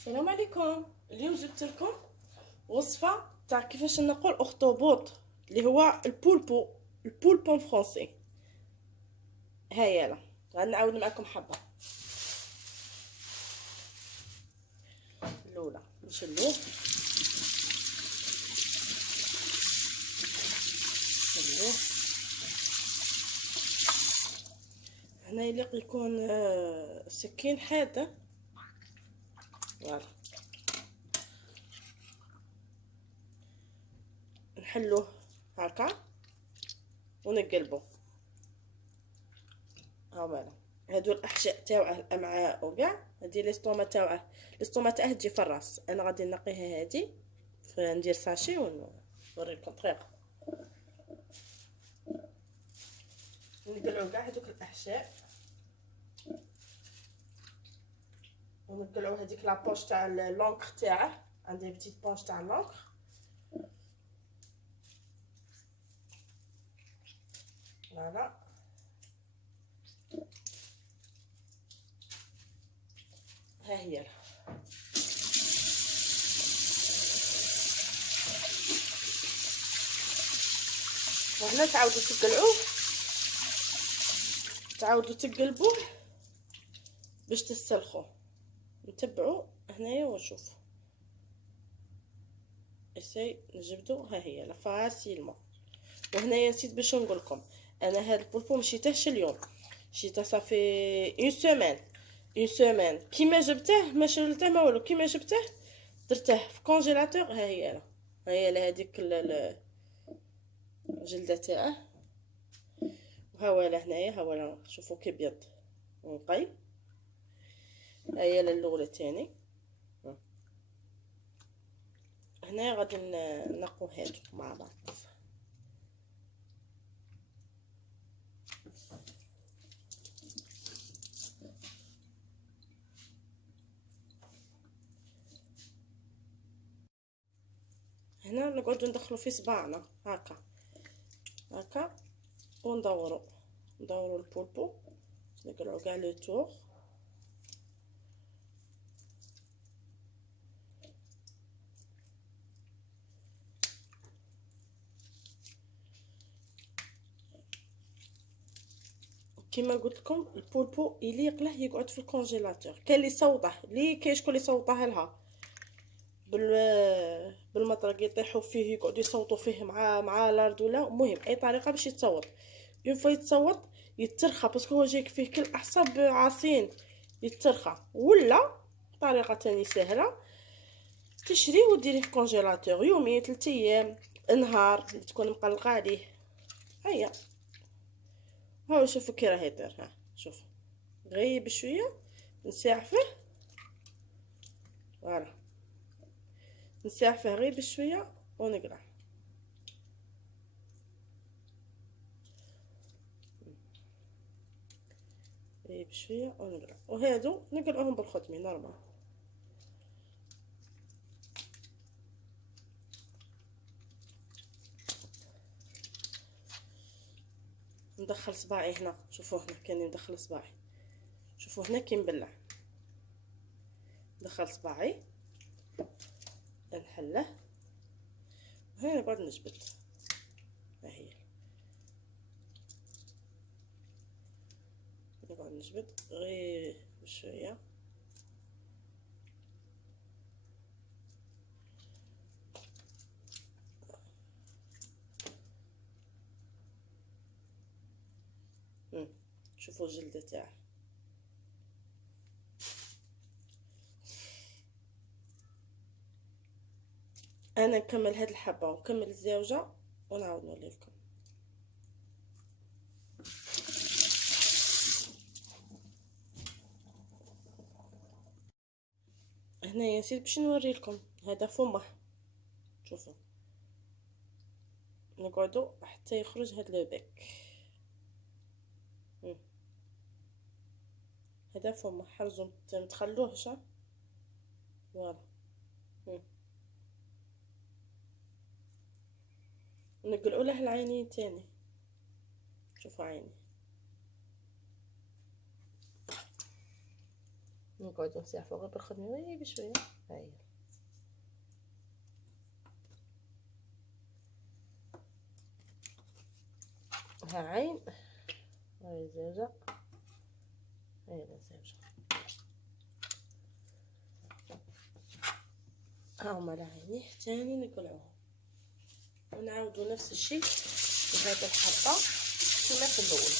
السلام عليكم. اليوم جبت لكم وصفه تاع كيفاش نقول اخطبوط اللي هو البولبو فرونسي. هيا يلا غنعاود معكم حبه. الاولى نشلوه هنا يليق يكون سكين حاده. فوالا نحلوه هكا ونقلبو. ها فوالا هادو الاحشاء تاوعه، الامعاء وكاع. هادي ليستوما تاوعه، ليستوما تاعه تجي في الراس. انا غادي نقيها هادي ندير ساشي ونوريكم الطريقه. نقلعو كاع هادوك الاحشاء ونقلعو هذيك لابوش تاع لونكر تاعه. عندي بتيت بونش تاع لونكر. فوالا ها هي. وهنا تعاودوا تقلبوه باش تسلخوه. نتبعوا هنايا ونشوفوا اساي نجبدو. ها هي لا فاسيلمون. وهنايا نسيت باش نقول لكم، انا هاد البولبو مشيتهش اليوم، مشيته صافي اون سيمين كيما جبته ما شلته ما والو. كيما جبته درته في كونجيلاتور. ها هي هذيك الجلده تاعه. وها ولا هنايا ها ولا شوفوا كي بيض ونقي. ها هي الاولى تاني. هنا غادي نقو هادو مع بعض. هنا نقعدو ندخلو في صباعنا هكا وندورو البولبو. نقلعو كاع لو تور. كما قلت لكم البولبو يليق له يقعد في الكونجيلاتور. كاين اللي يصوطه، كاين شكون اللي يصوطه لها بالمطرق يطيحوا فيه يقعدوا يصوتوا فيه مع لارد ولا. المهم اي طريقه باش يتصوت. اون فوا يتصوت يترخى باسكو هو جايك فيه كل اعصاب عاصين يترخى. ولا طريقه تاني سهله، تشريه وديريه في كونجيلاتور يومين 3 ايام نهار تكون مقلقه عليه. هيا هاو شوفوا كي راه يطير. ها شوف غير بشويه نساعفه. فوالا نساعفه غير بشويه ونقلع. غير بشويه ونقلع. وهادو نقلعوهم بالخدمي نورمال. ندخل صباعي هنا. شوفوا هنا كاني ندخل صباعي. شوفوا هنا كي نبلع. ندخل صباعي نحله. هنا نقعد نجبد. ها هي نقعد نجبد غير بشويه. شوفوا الجلده تاعه. انا نكمل هاد الحبه ونكمل الزاوجه ونعاود نولي لكم. هنايا نسيت باش نوري لكم هذا فمه. شوفوا نقعدوا حتى يخرج هاد لو بيك. هذا فمه حرزو متخلوهش. فوالا نقلعوا له العينين تاني. شوفوا عيني نقعدو نسيحفو غير بالخدمه غير بشويه. هاهي ها عين، هاي زوجة، هاي زوجة، ها هما العينين تاني نقلعوهم ونعاودو نفس الشيء لهاد الحبة كما في الاول.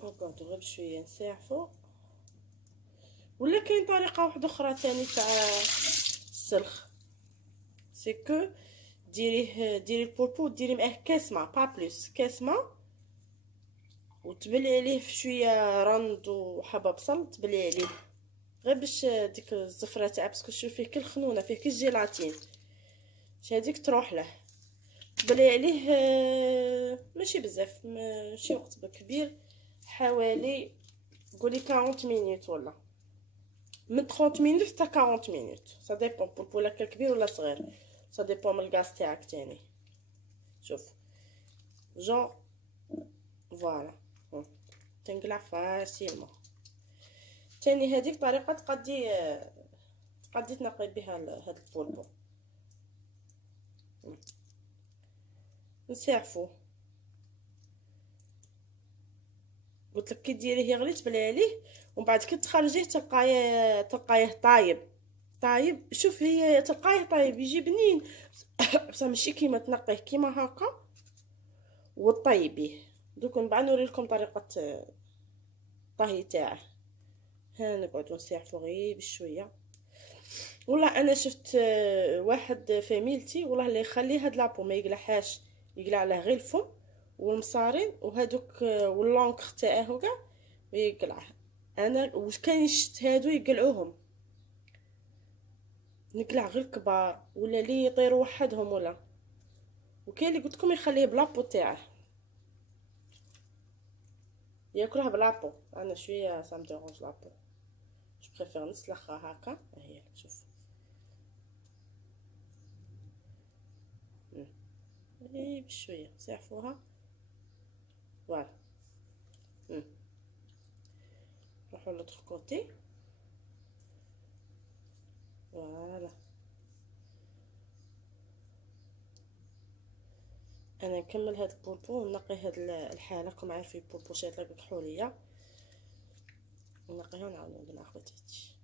نقعدو غير بشويه نساعفو. ولا كاين طريقه واحده اخرى تاني تاع السلخ، سي كو ديري البولبو ديري معاه كاس ما با بلوس، كاس ما وتبلي عليه في شويه رند وحبه بصل، تبلي عليه غير باش ديك الزفره تاع باسكو شوف فيه كل خنونه، فيه كل جيلاتين، هذيك تروح له. تبلي عليه ماشي بزاف، ماشي وقت كبير، حوالي قولي 40 مينوت ولا من 30 مينوت حتى 40 مينوت، سا ديبون بولا كبير ولا صغير، سا ديبون من الغاز تاعك تاني. شوف جون فوالا تنقلع فاسيلمون. تاني هذيك طريقه تقدي تنقي بها هاد البولبو. نسيعفو قلت لك كي ديريه يغلي تبلي عليه ومن بعد كي تخرجيه تلقايه طايب. شوف هي تلقايه طايب يجي بنين بصح ماشي كيما تنقيه كيما هكا وطيبيه. دوك من بعد نوريلكم طريقه الطهي تاعه. ها نقعدو نسيحفو غير بشويه. والله انا شفت واحد فاميلتي والله اللي يخلي هاد لابو ما يقلعهاش، يقلع له غير الفم والمصارين وهادوك واللونكر تاعه كاع ويقلعه. انا واش كان يشت هادو يقلعوهم، نقلع غير كبار ولا لي يطيروا وحدهم، ولا وكاين اللي قلت لكم يخليه بلابو تاعه ياكلها بلابو. انا شويه سام ديرونج لابو، جو بريفير نسلخها هكا. هي شوف اي بشويه نسيحفوها فوالا. نروحو لوطخ كوتي فوالا. انا نكمل هاد البولبو ونقي هاد الحاله. راكم عارفين البولبوشات اللي كحوليه نقيها ونعاود ندير مع خواتاتي.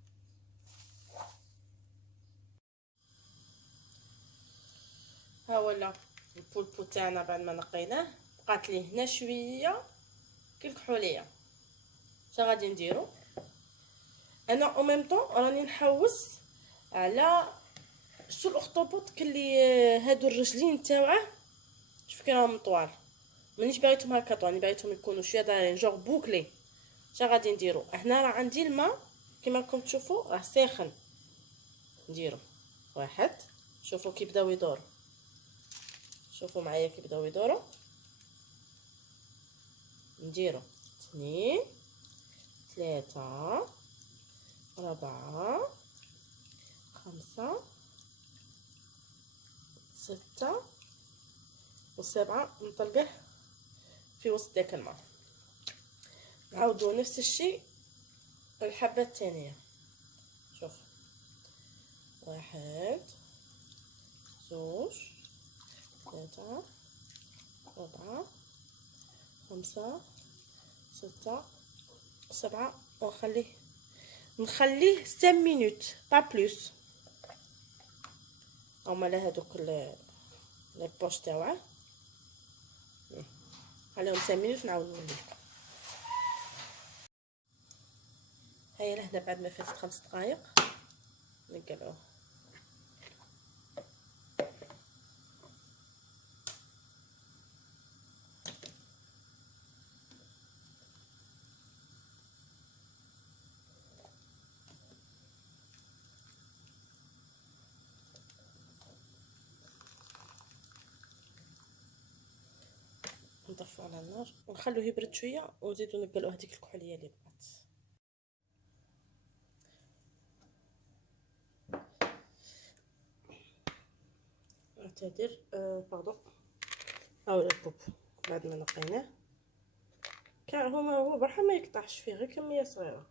ها ولا البولبو تاعنا بعد ما نقيناه بقات ليه هنا شويه كي الكحوليه. اش غادي نديرو؟ انا او ميم طون راني نحوس على شتو الاخطبوط كلي هادو الرجلين تاوعه شوف كي راهم طوال، مانيش باغيتهم هكا طوال، باغيتهم يكونوا شويه دايرين جوغ بوكلي. اش غادي نديرو؟ هنا راه عندي الماء كما راكم تشوفوا راه ساخن. نديرو واحد، شوفوا كي بداو يدوروا، شوفوا معايا كي بداو يدوروا. نديرو اثنين ثلاثة ربعة خمسة ستة وسبعة، نطلقه في وسط داك الماء. نعاودو نفس الشيء الحبة الثانية. شوف واحد زوج ثلاثة ربعة خمسة ستة سبعة، نخليه 5 مينوت با بلوس. هما لا هادوك لي بوش تاوعه عليهم 5 مينوت نعاود نوليكم. هيا لهنا بعد ما فاتت 5 دقائق نقلعوه. نطفو على النار ونخلوه يبرد شويه ونزيدو نقلعو هذيك الكحوليه اللي بقات. نعتذر باردون. هاو البوب بعد ما نقيناه كاع هو برحا ما يقطعش فيه، غير كميه صغيره.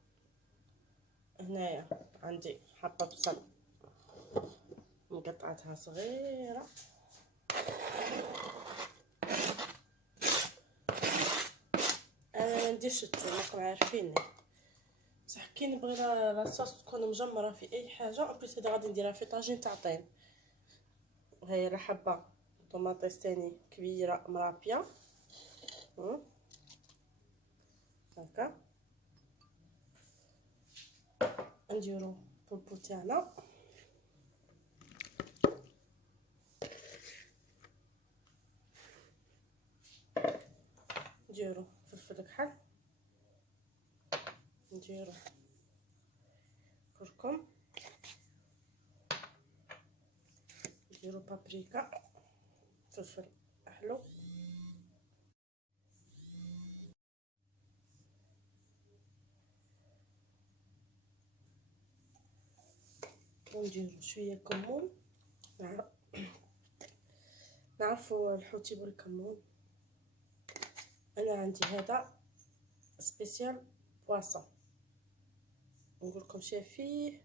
هنايا عندي حبه بصل مقطعتها صغيره، انا ما نديرش الثوم راكم عارفيني، بصح كي نبغي لاصوص تكون مجمره في اي حاجه. بليس هذا غادي نديرها في طاجين تاع طين. وهي راه حبه طوماطيس تاني كبيره مرابيه هكا. نديرو البولبو تاعنا، نديرو فلفل كحل، نديرو كركم، نديرو بابريكا، فلفل حلو، ونديرو شويه كمون. نعرفوا الحوتي بالكمون. انا عندي هذا سبيسيال بواسون، نقول لكم فيه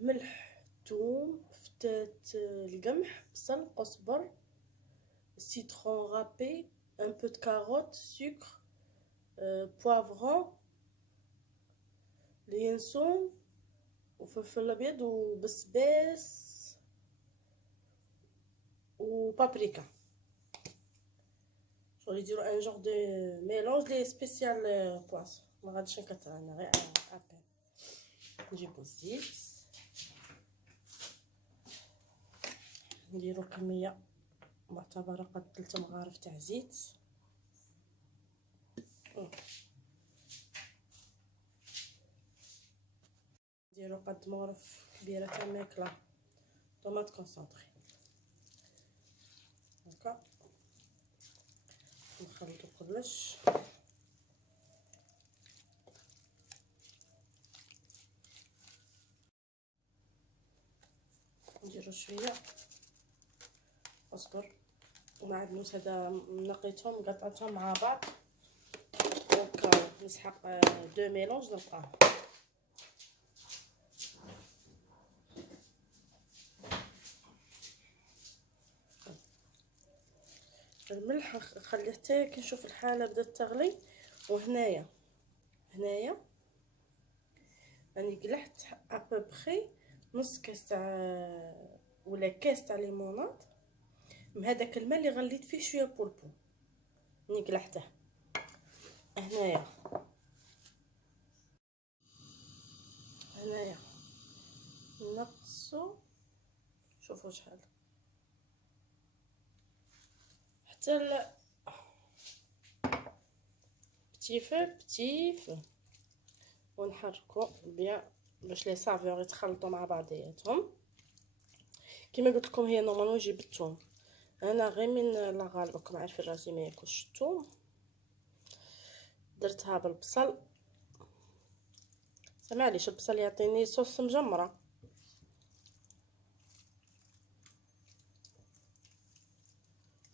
ملح، ثوم، فتات القمح، بصل، قزبر، citron râpé, un peu de carotte, sucre, poivron, اليانسون وفلفل الابيض وبسباس وبابريكا. شغل يديروا ان جور دو ميلونج لي سبيسيال بواسون. ما غاديش نكثر انا غير ابان. نجيبو الزيت، نديرو كميه معتبره قد 3 مغارف تاع زيت. نديرو قد مغرف كبيره تاع ماكله طوماط كونسونطري هكا. نخلطو كلش. نديرو شويه اصبر ومعدنوس، هذا نقيتهم قطعتهم مع بعض. دونك نسحق دو ميلونج نلقاه. الملح نخليه حتى كي نشوف الحاله بدات تغلي. وهنايا راني قلحت ابوبخي نص كاس تاع ولا كاس تاع ليموناد من هذاك الماء اللي غليت فيه شويه بولبو، راني قلحته. هنايا نقصو، شوفوا شحال حتى بتي فو ونحركو بيان باش لي سافور يتخلطوا مع بعضياتهم. كما قلت لكم هي نورمالمون يجي بالثوم، انا غير من لا غالب راكم عارفين راسي ما ياكلش الثوم، درتها بالبصل. معليش البصل يعطيني صوص مجمره.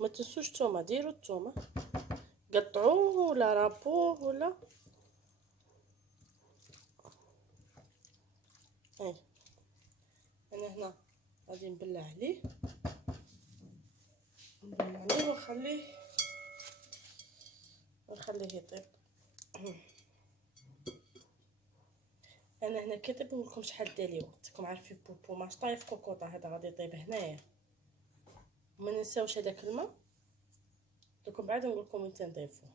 ما تنسوش الثومه، ديروا الثومه قطعوه ولا رابوه ولا انا هنا غادي نبلع عليه ونخليه يطيب. انا هنا كي طيب نقول لكم شحال دالي وقت. راكم عارفين بوبو ماش طايف كوكوطه، هذا غادي يطيب هنايا. وما ننساوش هذاك الماء. لكم بعد نقول لكم وين تنضيفوه،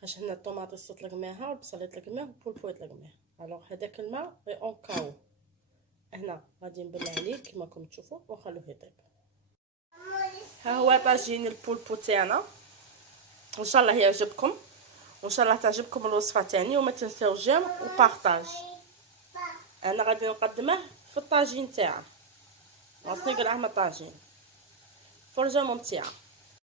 باش هنا الطوماطيس تطلق معها والبصل يطلق معها والبولبو يطلق معها. الوغ هذاك الماء غي اون كاو هنا غادي نبلع عليه كما راكم تشوفوا ونخلوه يطيب. ها هو طاجين البولبو تاعنا، ان شاء الله يعجبكم وان شاء الله تعجبكم الوصفه تاعي. وما تنساوش جيم وبارطاج. انا غادي نقدمه في الطاجين تاعه، نعطيك العام طاجين فرجه ممتعه.